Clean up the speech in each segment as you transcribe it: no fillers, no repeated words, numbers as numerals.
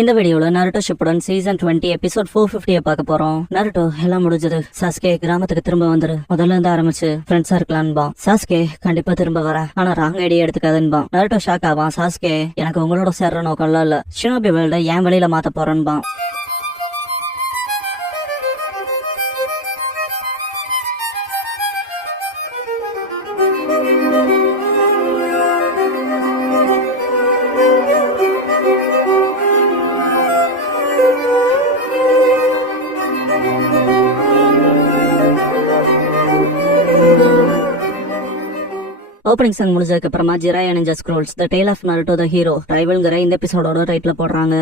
இந்த வீடியோல Naruto Shippuden season 20 episode 450 பார்க்க போறோம். நருட்டோ எல்லாம் முடிஞ்சது. சாஸ்கே கிராமத்துக்கு திரும்ப வந்துரு, முதல்ல இருந்து ஆரம்பிச்சு ஃப்ரெண்ட்ஸா இருக்கலான்பா. சாஸ்கே கண்டிப்பா திரும்ப வர, ஆனா ராங் ஐடியா எடுத்துக்காதுன்பா. நருட்டோ ஷாக் ஆவான். சாஸ்கே எனக்கு உங்களோட சேர்ற நோக்கம்லாம் இல்ல, ஷினோபி வேல்ட ஏன் வெளியில மாத்த போறேன்பா. ஓப்பனிங் சாங் முடிஞ்சதுக்கு அப்புறமா Jiraiya ninja scrolls the tale of Naruto the hero ரைவல்ங்கற இந்த எபிசோடோட டைட்டில் போடுறாங்க.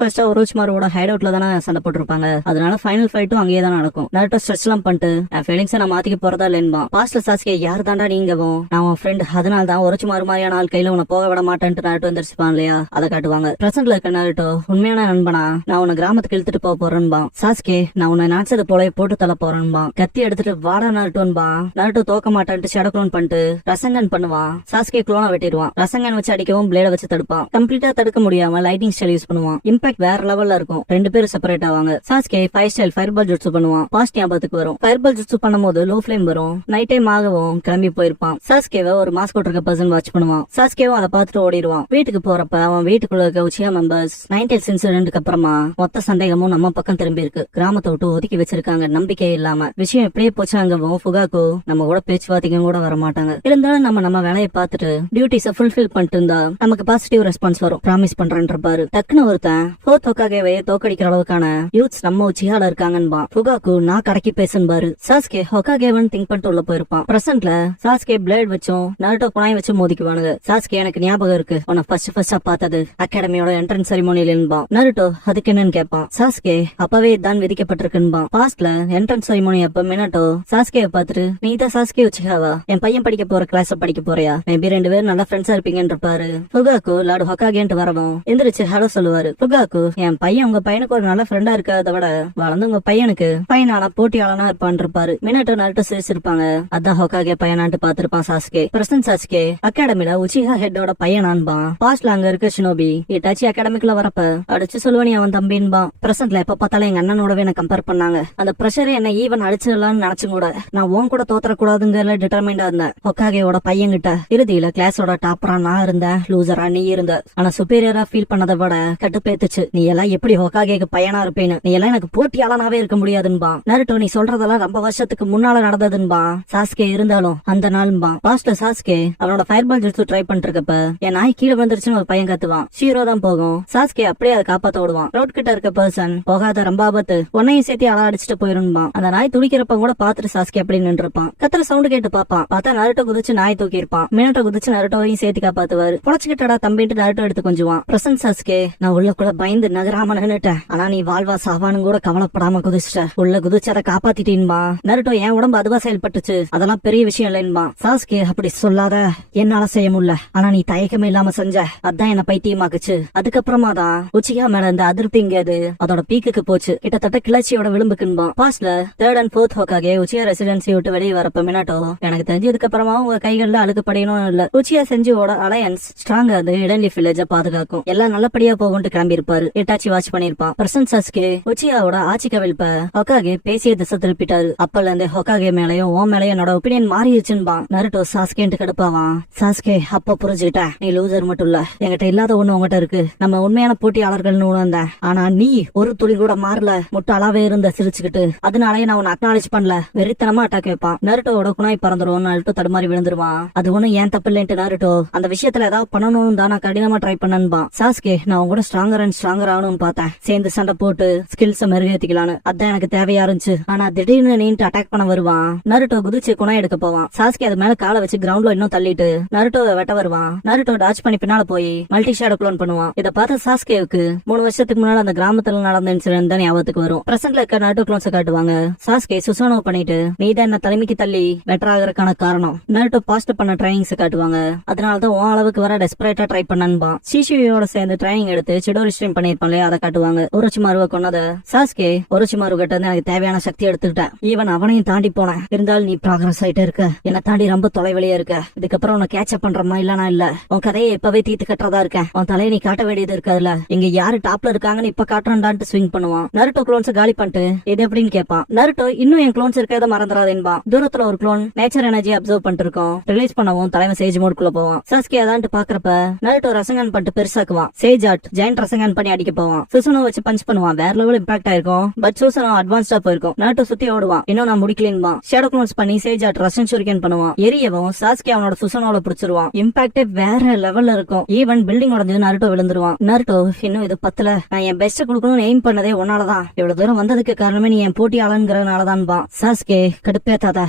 ஃபர்ஸ்டா ஒரோச்சிமாரோட ஹைட் அவுட்ல தானே சண்டை போட்டுருப்பாங்க, அதனால ஃபைனல் ஃபைட்டும் அங்கேயே தான் நடக்கும். நருட்டோ ஸ்ட்ரெச்லாம் பண்ணிட்டு என் ஃபீலிங்ஸை நான் மாத்திக்க போறதா இல்லைன்பா. பாஸ்ட்ல சாஸ்கே யார் தாண்டா நீங்கவும், நான் உன் ஃப்ரெண்ட், அதனால தான் ஒரோச்சிமாரு மாதிரியான ஆள் கையில உன்னை போக விட மாட்டேன்ட்டு நருட்டோ எந்திரிச்சுப்பான் இல்லையா, அதை காட்டுவாங்க. பிரசன்ட்ல இருக்க நருட்டோ உண்மையான நண்பனா, நான் உன்னை கிராமத்துக்கு இழுத்துட்டு போக போறேன்பா. சாஸ்கே நான் உன்னை நினைச்சது போல போட்டு தள்ள போறேன்பா. கத்தி எடுத்துட்டு வாடா நருட்டோன்பா. நருட்டோ தோக்க மாட்டேன்ட்டு ஷடக்ளோன் பண்ணிட்டு ரசங்கன் பண்ணுவான். சாஸ்கே க்ளோனை வெட்டிடுவான். ரசங்கன் வச்சு அடிக்கவும் பிளேட வச்சு தடுப்பான். கம்ப்ளீட்டா தடுக்க முடியாம லைட்டிங் ஸ்டைல் யூஸ் பண்ணுவான். இம்பாக்ட் வேற லெவல்ல இருக்கும். ரெண்டு பேரும் செப்பரேட் ஆவாங்க. சாஸ்கே 5 ஸ்டைல் ஃபயர்பால் ஜுட்சு பண்ணுவான். பாஸ்ட் ஞாபகத்துக்கு வரும். ஃபயர்பால் ஜுட்சு பண்ணும்போது லோ ஃபிளேம் வரும். நைட் டைம் ஆகவும் கிளம்பி போயிருப்பான். சாஸ்கேவை ஒரு மாஸ்கோட் இருக்க பர்சன் வாட்ச் பண்ணுவான். சாஸ்கேவும் அதை பார்த்துட்டு ஓடிடுவான். வீட்டுக்கு போறப்ப அவன் வீட்டுக்குள்ள இருக்க உச்சியா மெம்பர்ஸ் 9 இன்சிடென்ட்க்கு அப்புறமா மொத்த சந்தேகமும் நம்ம பக்கம் திரும்பி இருக்கு. கிராமத்தை விட்டு ஒதுக்கி வச்சிருக்காங்க நம்பிக்கை இல்லாம. விஷயம் எப்படியே போச்சாங்கவும் ஃபுகாக்கோ நம்ம கூட பேச்சுவார்த்தைக்கும் கூட வர மாட்டாங்க. இருந்தாலும் நம்ம வேலையை பார்த்துட்டு டியூட்டிஸ ஃபுல்ஃபில் பண்ணிட்டு இருந்தா நமக்கு பாசிட்டிவ் ரெஸ்பான்ஸ் வரும், ப்ராமிஸ் பண்றேன்றாரு. டக்குன்னு ஒருத்தன் ஃபோர்த் ஹோகாகேவையே தோக்கடிக்கிற அளவுக்கான யூத்ஸ் நம்ம உச்சியால இருக்காங்கன்பா. ஃபுகாக்கு நான் கடைக்கு பேசுன்பாரு. சாஸ்கே ஹோகாகேவன் திங்க் பண்ணிட்டு உள்ள போயிருப்பான். பிரசன்ட்ல சாஸ்கே பிளேட் வச்சும் நருட்டோ குணாய் வச்சு மோதிக்குவானுங்க. சாஸ்கே எனக்கு ஞாபகம் இருக்கு, உன்னை ஃபர்ஸ்டா பார்த்தது அகாடமியோட என்ட்ரன்ஸ் செரிமோனியிலன்பா. நருட்டோ அதுக்கு என்னன்னு கேட்பான். சாஸ்கே அப்பவே தான் விதிக்கப்பட்டிருக்குன்பா. பாஸ்ட்ல என்ட்ரன்ஸ் செரிமோனி அப்ப மினட்டோ சாஸ்கே பார்த்துட்டு நீ தான் சாஸ்கே உச்சிகாவா, என் பையன் படிக்க போற கிளாஸ் படிக்க போறியா, மேபி 2 பேரும் நல்ல ஃப்ரெண்ட்ஸா இருப்பீங்கன்றாரு. ஃபுகாக்கு லார்டு ஹோகாகேன்ட்டு வரவும் எந்திரிச்சு ஹலோ சொல்லுவாரு. ஃபுகாக்கு என் பையன் உங்க பையனுக்கு ஒரு நல்ல ஃப்ரெண்டா இருக்கிறத விட வளர்ந்து உங்க பையனுக்கு பையனால போட்டியாளனா இருப்பான்ருப்பாரு. மினட்டோ நருட்டோ சிரிச்சிருப்பாங்க. அதான் ஹோகாகே பையனான்ட்டு பாத்திருப்பான் சாஸ்கே. பிரசன்ட் சாஸ்கே அகாடமில உச்சிஹா ஹெட்டோட பையனான்பா. பாஸ்ட்ல அங்க இருக்க ஷினோபி இட்டாச்சி அகாடமிக்குள்ள வரப்ப அடிச்சு சொல்லுவானி அவன் தம்பின்பா. பிரசன்ட்ல எப்ப பார்த்தாலும் எங்க அண்ணனோடவே என்ன கம்பேர் பண்ணாங்க. அந்த பிரஷரை என்ன ஈவன் அடிச்சிடலாம்னு நினைச்சு கூட நான் உன் கூட தோத்தரக்கூடாதுங்கிற டிட்டர்மைண்டா இருந்தேன். ஹோகாகேவோட பையன்கிட்ட இறுதியில கிளாஸோட டாப்பரா நான் இருந்தேன், லூசரா நீ இருந்த. ஆனா சுப்பீரியரா ஃபீல் பண்ணதை விட கட்டுப்பேத்துச்சு. நீ எல்லாம் எப்படி ஹோகாகேக்கு பையனா இருப்பேன்னு, நீ எல்லாம் எனக்கு போட்டியாளனாவே இருக்க முடியாதுன்பா. நருட்டோ நீ சொல்றதெல்லாம் ரொம்ப வருஷத்துக்கு முன்னால நடந்ததுன்பா. சாஸ்கே இருந்தாலும் அந்த நாள்பா. பாஸ்ட்ல சாஸ்கே அவனோட ஃபயர்பால் ஜுட்சு ட்ரை பண்ணிட்டு இருக்கப்ப என் நாய் கீழே வந்துருச்சுன்னு ஒரு பையன் கத்துவான். ஷீரோ தான் போகும். சாஸ்கே அப்படியே அதை காப்பாத்த ஓடுவான். ரோட் கிட்ட இருக்க பர்சன் போகாத ரொம்ப ஆபத்து, உன்னையும் சேர்த்து அழ அடிச்சுட்டு போயிருந்தான். அந்த நாய் துடிக்கிறப்ப கூட பாத்துட்டு சாஸ்கே அப்படி நின்றுப்பான். கத்துற சவுண்ட் கேட்டு பாப்பான். பார்த்தா நருட்டோ குதிச்சு நாய் தூக்கி இருப்பான். மினட்டோ குதிச்சு நருட்டோவையும் சேர்த்து காப்பாத்துவாரு. புடச்சுக்கிட்டடா தம்பிட்டு நருட்டோ எடுத்து கொஞ்சுவான். பிரசன்ட் சாஸ்கே நான் உள்ளக்குள்ள பயந்து நகராம நின்னுட்டேன், ஆனா நீ வாழ்வா சாவானு கூட கவலைப்படாம குதிச்சுட்ட, உள்ள குதிச்சு அதை காப்பாத்திட்டீன்பா. நருட்டோ என் உடம்பு அதுவா செயல்பட்டுச்சு, அதெல்லாம் பெரிய விஷயம் இல்லைன்பா. சாஸ்கே அப்படி சொல்லாத, என்னால செய்ய முடியல, ஆனா நீ தயக்கமே இல்லாம செஞ்ச, அதான் என்ன பைத்தியமாக்குச்சு. அதுக்கப்புறமா தான் உச்சியா மேல இந்த அதிருப்திங்கிறது அதோட பீக்குக்கு போச்சு, கிட்டத்தட்ட கிளர்ச்சியோட விளிம்புக்குன்பா. பாஸ்ட்ல 3rd and 4th ஹோகாகே உச்சியா ரெசிடென்சி விட்டு வெளியே வரப்ப மினட்டோ எனக்கு தெரிஞ்சதுக்கு அப்புறமா உங்க கைகள்ல அழுக்கு படையணும் இல்ல, உச்சியா செஞ்சியோட அலையன்ஸ் ஸ்ட்ராங்கா அது இடன்லி வில்லேஜ பாதுகாக்கும், எல்லாம் நல்லபடியா போகும்னு கிளம்பி இருப்பாரு. இட்டாச்சி வாட்ச் பண்ணிருப்பான். பிரசன்ட் சாஸ்கே உச்சியாவோட ஆட்சி கவிழ்ப்ப ஹோகாகே பேசிய திசை திருப்பிட்டாரு. அப்பல இருந்து ஹோகாகே மேலயும் ஓ மேலயும் என்னோட ஒப்பீனியன் மாறிடுச்சுன்பா. நருட்டோ சாஸ்கேன்ட்டு கடுப்பாவான். சாஸ்கே அப்ப புரிஞ்சுக்கிட்ட, நீ லூசர் மட்டும் இல்ல, என்கிட்ட இல்லாத ஒண்ணு உங்ககிட்ட இருக்கு, நம்ம உண்மையான போட்டியாளர்கள்னு உணர்ந்தேன், ஆனா நீ ஒரு துளி கூட மாறல, முட்டாளாவே இருந்த சிரிச்சுக்கிட்டு, அதனாலயே நான் உன்னை அக்னாலேஜ் பண்ணல, வெறித்தனமா அட்டாக் வைப்பான். நருட்டோட குணாய் பறந்துரும். நருட்டோ தடுமாறி விழுந்துருவான். அது ஒண்ணு ஏன் தப்பு இல்லைன்ட்டு நருட்டோ அந்த விஷயத்துல ஏதாவது பண்ணணும்னு தான் நான் கடினமா ட்ரை பண்ணன்பா. சாஸ்கே நான் உங்க கூட ஸ்ட்ராங்கர் அண்ட் ஸ்ட்ராங்கர் ஆகணும்னு பார்த்தேன், சேர்ந்து சண்டை போட்டு ஸ்கில்ஸ் மெருகேத்திக்கலான்னு, அதான் எனக்கு தேவையா இருந்துச்சு, ஆனா திடீர்னு நீன்ட்டு அட்டாக் பண்ண வருவான். நருட்டோ குதிச்சு குணாய் எடுக்க போவான். சாஸ்கே அது மேல காலை வச்சு கிரவுண்ட்ல இன்னும் தள்ளிட்டு நருட்டோவை வெட்ட வருவான். நருட்டோ டாச் பண்ணி பின்னால போய் மல்டி ஷேடோ க்ளோன் பண்ணுவான். இதை பார்த்த சாஸ்கேவுக்கு 3 வருஷத்துக்கு முன்னாடி அந்த கிராமத்துல நடந்த இன்சிடென்ட் தான் ஞாபகத்துக்கு வரும். பிரசன்ட்ல இருக்க நருட்டோ க்ளோன்ஸை காட்டுவாங்க. சாஸ்கே சுசானோ பண்ணிட்டு நீ தான் என்ன தலைமைக்கு தள்ளி வெட்டர் ஆகிறதுக்கான காரணம். நருட்டோ பாஸ்ட் மாஸ்டர் பண்ண ட்ரைனிங்ஸ் காட்டுவாங்க. அதனாலதான் உன் அளவுக்கு வர டெஸ்பரேட்டா ட்ரை பண்ணான்பான். சிஷியோட சேர்ந்து ட்ரைனிங் எடுத்து சிடோரி ஸ்ட்ரீம் பண்ணிருப்பாங்களே அதை காட்டுவாங்க. ஒரோச்சிமாருவை கொன்னத சாஸ்கே ஒரோச்சிமாரு கிட்ட இருந்து எனக்கு தேவையான சக்தி எடுத்துக்கிட்டேன். ஈவன் அவனையும் தாண்டி போனேன். இருந்தாலும் நீ ப்ராக்ரஸ் ஆயிட்டே இருக்க, என்ன தாண்டி ரொம்ப தொலைவெளியா இருக்க. இதுக்கப்புறம் உன்னை கேட்சப் பண்றமா இல்லனா இல்ல, உன் கதையை இப்பவே தீர்த்து கட்டுறதா இருக்கேன். உன் தலையை நீ காட்ட வேண்டியது இருக்காதுல, இங்க யாரு டாப்ல இருக்காங்கன்னு இப்ப காட்டுறான்டான்ட்டு ஸ்விங் பண்ணுவான். நருட்டோ குளோன்ஸ் காலி பண்ணிட்டு இது எப்படின்னு கேட்பான். நருட்டோ இன்னும் என் குளோன்ஸ் இருக்கிறத மறந்துடாதேன்பா. தூரத்துல ஒரு குளோன் நேச்சர் எனர்ஜி அப்சர்வ் பண்ணிட்டு இருக்கோம். ரிலீஸ் பண்ணவும் தலைவன் சேஜ் மோட்குள்ள போவான். சாஸ்கே அதான்ட்டு பாக்குறப்ப நருட்டோ ரசங்கன் பண்ணிட்டு பெருசாக்குவான். சேஜ் ஆட் ஜெயண்ட் ரசங்கன் பண்ணி அடிக்க போவான். சுசுனோ வச்சு பஞ்ச் பண்ணுவான். வேற லெவல் இம்பாக்ட் ஆயிருக்கும். பட் சுசுனோ அட்வான்ஸ்டா போயிருக்கும். நருட்டோ சுத்தி ஓடுவான். இன்னும் நான் முடிக்கலன்பா. ஷேடோ குளோன்ஸ் பண்ணி சேஜ் ஆட் ரசன் ஷூரிகன் பண்ணுவான். எரியவும் சாஸ்கே அவனோட சுசுனோல பிடிச்சிருவான். இம்பாக்டே வேற லெவல்ல இருக்கும். ஈவன் பில்டிங் உடஞ்சு நருட்டோ விழுந்துருவான். நருட்டோ இன்னும் இது பத்தல, நான் என் பெஸ்ட் கொடுக்கணும்னு எய்ம் பண்ணதே உன்னாலதான். இவ்வளவு தூரம் வந்ததுக்கு காரணமே நீ என் போட்டியாளங்கிறனாலதான். சாஸ்கே கடுப்பேத்தாத,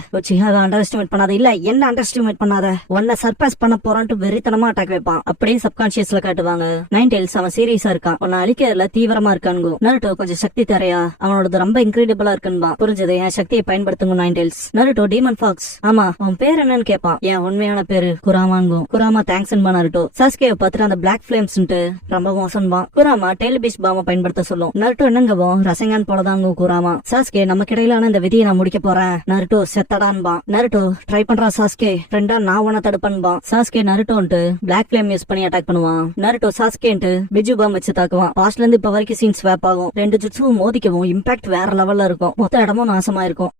அண்டர் எஸ்டிமேட் பண்ணாத, இல்ல என்ன அண்டர் எஸ்டிமேட் பண்ணாத, உன்னை சர்பாஸ் பண்ண போறான்ட்டு வெறித்தனமா அட்டாக் வைப்பான். அப்படியே சப்கான்சியஸ்ல காட்டுவாங்க. நைன் டெய்ல்ஸ் அவன் சீரியஸா இருக்கான், உன்னை அழிக்கிறதுல தீவிரமா இருக்கானுங்க. நருட்டோ கொஞ்சம் சக்தி தரையா, அவனோட ரொம்ப இன்கிரெடிபிளா இருக்குன்பா. புரிஞ்சது, என் சக்தியை பயன்படுத்துங்க nine tails. Naruto demon fox, ஆமா அவன் பேர் என்னன்னு கேட்பான். என் உண்மையான பேரு குராமாங்கும். Kurama thanks Naruto. சாஸ்கேவை பார்த்துட்டு அந்த பிளாக் பிளேம்ஸ் ரொம்ப மோசம்பா. குராமா டெய்ல் பீச் பாம பயன்படுத்த சொல்லும். நருட்டோ என்னங்கவும் ரசங்கான் போலதாங்க குராமா. சாஸ்கே நமக்கு இடையிலான இந்த விதியை நான் முடிக்க போறேன். நருட்டோ செத்தடான்பா. நருட்டோ ட்ரை பண்றா சாஸ்கே, ஃப்ரெண்டா நான் உன்ன தடுப்பன்பா. சாஸ்கே நருட்டோன்ட்டு பிளாக் பிளேம் யூஸ் பண்ணி அட்டாக் பண்ணுவான். நருட்டோ சாஸ்கேன்ட்டு பிஜு பாம் வச்சு தாக்குவான். பாஸ்ட்ல இருந்து இப்ப வரைக்கும் சீன் ஸ்வாப் ஆகும். ரெண்டு ஜுட்ஸும் மோதிக்கவும் இம்பாக்ட் வேற லெவல்ல இருக்கும். மொத்த இடமும் நாசமா இருக்கும்.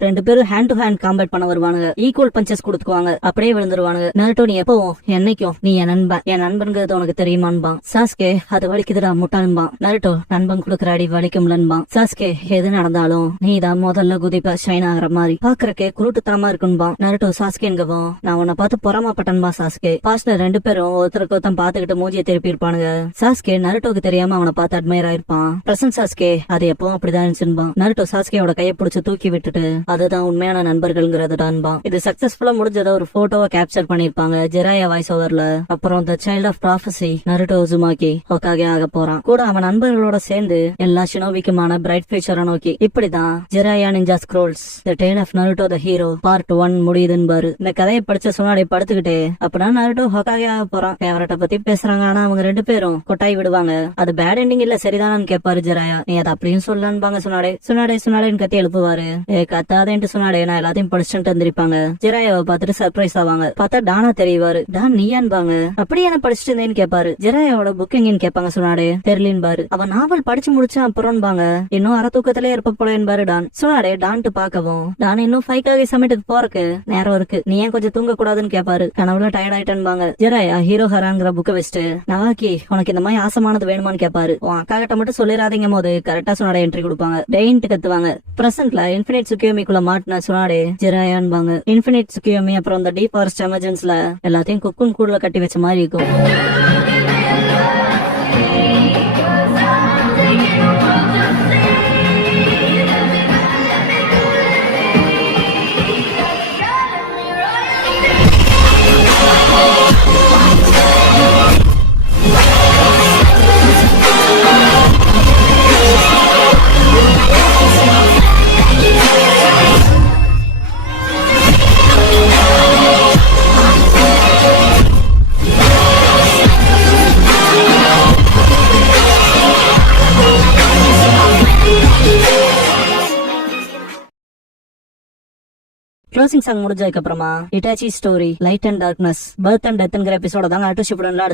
ரெண்டு பேரும் ஹேண்ட் டு ஹேண்ட் காம்பேட் பண்ண வருவானுங்க. ஈக்குவல் பஞ்சஸ் கொடுத்துக்குவாங்க. அப்படியே விழுந்துருவானுங்க. நருட்டோ நீ எப்பவும் என்னைக்கும் நீ என் நண்பன், என் நண்பன்கிறது உனக்கு தெரியுமான்பா. சாஸ்கே அது வலிக்குதுடா முட்டான்பா. நருட்டோ நண்பன் கொடுக்குற அடி வலிக்கும்லன்பா. சாஸ்கே எது நடந்தாலும் நீ தான் முதல்ல குதிப்ப ஷைன் ஆகிற மாதிரி பாக்குறக்கே குருட்டுத்தனமா இருக்குன்பா. நருட்டோ சாஸ்கேங்கவும் நான் உன்னை பார்த்து பொறாமப்பட்டன்பா. சாஸ்கே பாஸ்ட்ல ரெண்டு பேரும் ஒருத்தருக்கு ஒருத்தன் பாத்துக்கிட்டு மூஞ்சியை திருப்பி இருப்பானுங்க. சாஸ்கே நருட்டோக்கு தெரியாம அவனை பார்த்து அட்மையர் ஆயிருப்பான். பிரசன்ட் சாஸ்கே அது எப்பவும் அப்படிதான் இருந்துச்சுன்பா. நருட்டோ சாஸ்கேயோட கையை பிடிச்சு தூக்கி விட்டுட்டு அதுதான் உண்மையான நண்பர்கள்ங்கிறது தான்பா. இது சக்சஸ்ஃபுல்லா முடிஞ்சத ஒரு போட்டோவை கேப்சர் பண்ணிருப்பாங்க ஜெராயா வாய்ஸ் ஓவர்ல. அப்புறம் the child of prophecy Naruto Uzumaki Hokage ஆக போறான். கூட அவன் நண்பர்களோட சேர்ந்து எல்லா ஷினோபிக்குமான பிரைட் ஃபியூச்சரை நோக்கி. இப்படிதான் Jiraiya ninja scrolls the tale of Naruto the hero part 1 முடியுதுன்னு பாரு. இந்த கதையை படிச்ச சொன்னாடி படுத்துக்கிட்டே அப்படின்னா நருட்டோ ஹோகாகே ஆக போறான். ஃபேவரட்டை பத்தி பேசுறாங்க. ஆனா அவங்க ரெண்டு பேரும் கொட்டாய் விடுவாங்க. அது பேட் எண்டிங் இல்ல சரிதானு கேட்பாரு ஜெராயா. நீ அதை அப்படியும் சொல்லலான்பாங்க. சொன்னாடேன்னு கத்தி எழுப்புவாரு. கத்தாதேன்ட்டு சொன்னாடே நான் எல்லாத்தையும் படிச்சுட்டு வந்திருப்பாங்க. ஜெராயாவை பார்த்துட்டு சர்ப்ரைஸ் ஆவாங்க. பார்த்தா டானா தெரியவாரு. டான் நீயான்பாங்க. அப்படியே என்ன படிச்சுட்டு இருந்தேன்னு கேட்பாரு. ஜெராயாவோட புக் எங்கன்னு கேட்பாங்க. சொன்னாடே தெரியலின்பாரு. அவன் நாவல் படிச்சு முடிச்சா அப்புறம்பாங்க. இன்னும் அரை தூக்கத்திலே இருப்ப போலேன்பாரு டான். சொன்னாடே டான்ட்டு பாக்கவும் டான் இன்னும் 5 சமைட்டுக்கு போறக்கு நேரம் இருக்கு, நீ ஏன் கொஞ்சம் தூங்க கூடாதுன்னு கேட்பாரு. கனவுல டயர்ட் ஆயிட்டேன்பாங்க. ஜெராயா ஹீரோ ஹரான்ங்கிற புக்கை வச்சுட்டு நவாக்கி உனக்கு இந்த மாதிரி ஆசமானது வேணுமான்னு கேட்பாரு. உன் அக்கா கிட்ட மட்டும் சொல்லிடாதீங்க போது கரெக்டா சொன்னாடே என்ட்ரி கொடுப்பாங்க. டெயின்ட்டு கத்துவாங்க. பிரசன்ட்ல இன்ஃபினிட் சுக்கியோமிக்குள்ள மாட்டின சொன்னாடே ஜெராயான்பாங்க. இன்ஃபினிட் சுக்கியோமி அப்புறம் இந்த டீப் ஃபாரஸ்ட் எமர்ஜென்ஸ்ல எல்லாத்தையும் குக்குன் கூடுல கட்டி வச்ச மாதிரி இருக்கும். க்ளோசிங் சாங் முடிஞ்சதுக்கு அப்புறமா Itachi story light and darkness birth and டெத்ங்கிற எபிசோட தாங்க அடுத்த ஷிப்டன்ல